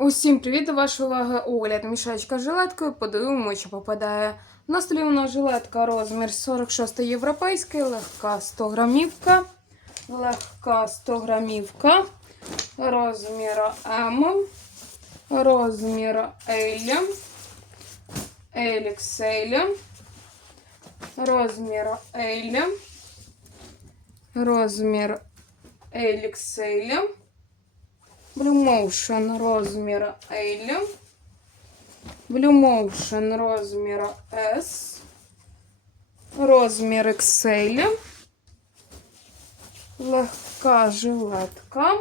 Усім привіт, до вашої уваги огляд мішечка з жилеткою. Подивимося, що попадає. На столі у нас жилетка розмір 46 європейський, легка 100 грамівка. Легка 100 грамівка. Розміру М. Розміру L. LXL. Розміру L. Розмір LXL. Blue Motion розміра L. Blue Motion розміра S. Розмір XL. Легка жилетка.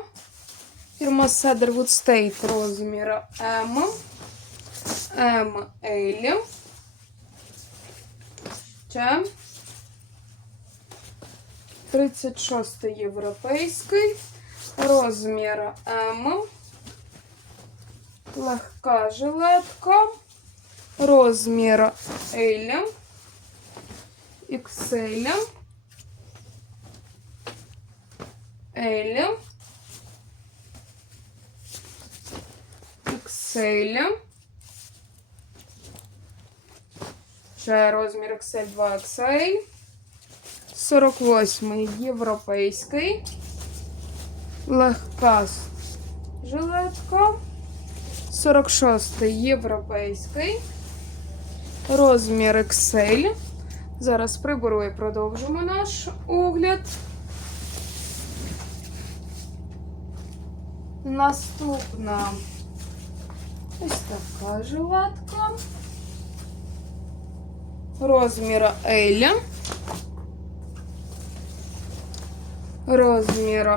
Фірма Cedarwood State розміра M. ML. Ще. 36 європейський. Розмір М. Легка жилетка. Розмір L. XL. L. XL. Ще розмір XL 2 XL. 48 європейський. Легка с- жилетка. 46 європейський. Розмір XL. Зараз приберу і продовжимо наш огляд. Наступна ось така жилетка. Розмір L. Розміру